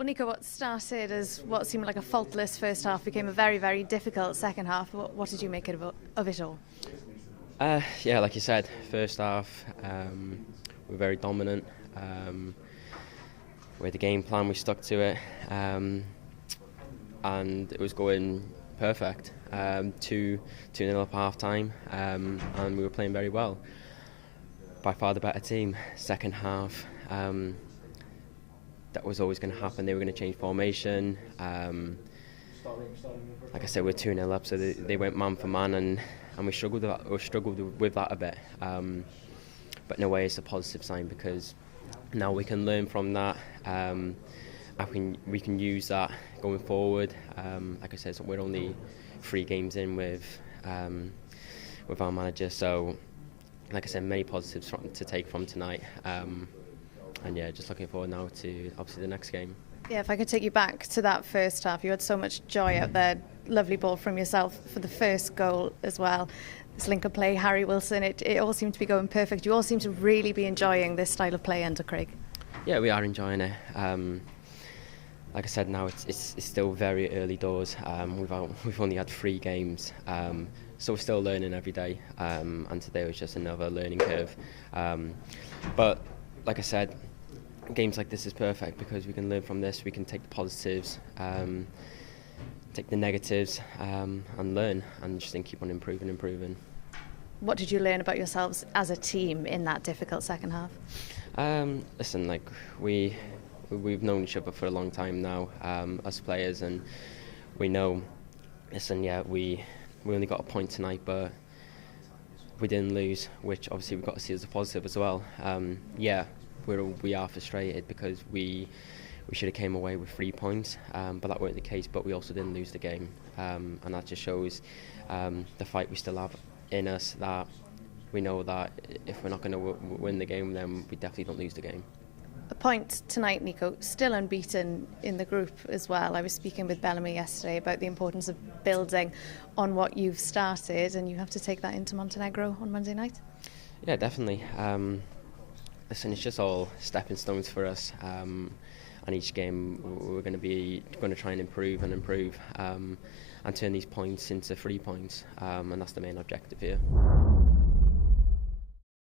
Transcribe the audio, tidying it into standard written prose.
Well, Neco, what started as what seemed like a faultless first half became a very, very difficult second half. What did you make of it all? Yeah, like you said, first half we were very dominant. We had the game plan, we stuck to it, and it was going perfect. 2-0 up half time, and we were playing very well. By far the better team. Second half, that was always going to happen. They were going to change formation. Like I said, we're 2-0 up, so they went man for man, and we struggled with that a bit. But in a way, it's a positive sign because now we can learn from that. We can use that going forward. Like I said, so we're only 3 games in with our manager, so like I said, many positives to take from tonight. And yeah, just looking forward now to obviously the next game. Yeah, if I could take you back to that first half, you had so much joy out there. Lovely ball from yourself for the first goal as well. This link-up play, Harry Wilson, it all seemed to be going perfect. You all seem to really be enjoying this style of play under Craig. Yeah, we are enjoying it. Like I said, now it's still very early doors. We've only had 3 games, so we're still learning every day. And today was just another learning curve. But like I said, games like this is perfect because we can learn from this. We can take the positives, take the negatives, and learn, and just keep on improving. What did you learn about yourselves as a team in that difficult second half? Listen, like we've known each other for a long time now, as players, and we know. Listen, yeah, we only got a point tonight, but we didn't lose, which obviously we've got to see as a positive as well. Yeah, we are frustrated because we should have came away with 3 points, but that weren't the case. But we also didn't lose the game, and that just shows the fight we still have in us. That we know that if we're not going to win the game, then we definitely don't lose the game. A point tonight, Neco, still unbeaten in the group as well. I was speaking with Bellamy yesterday about the importance of building on what you've started, and you have to take that into Montenegro on Monday night. Yeah, definitely. Listen, it's just all stepping stones for us. And each game we're going to try and improve, and turn these points into 3 points, and that's the main objective here.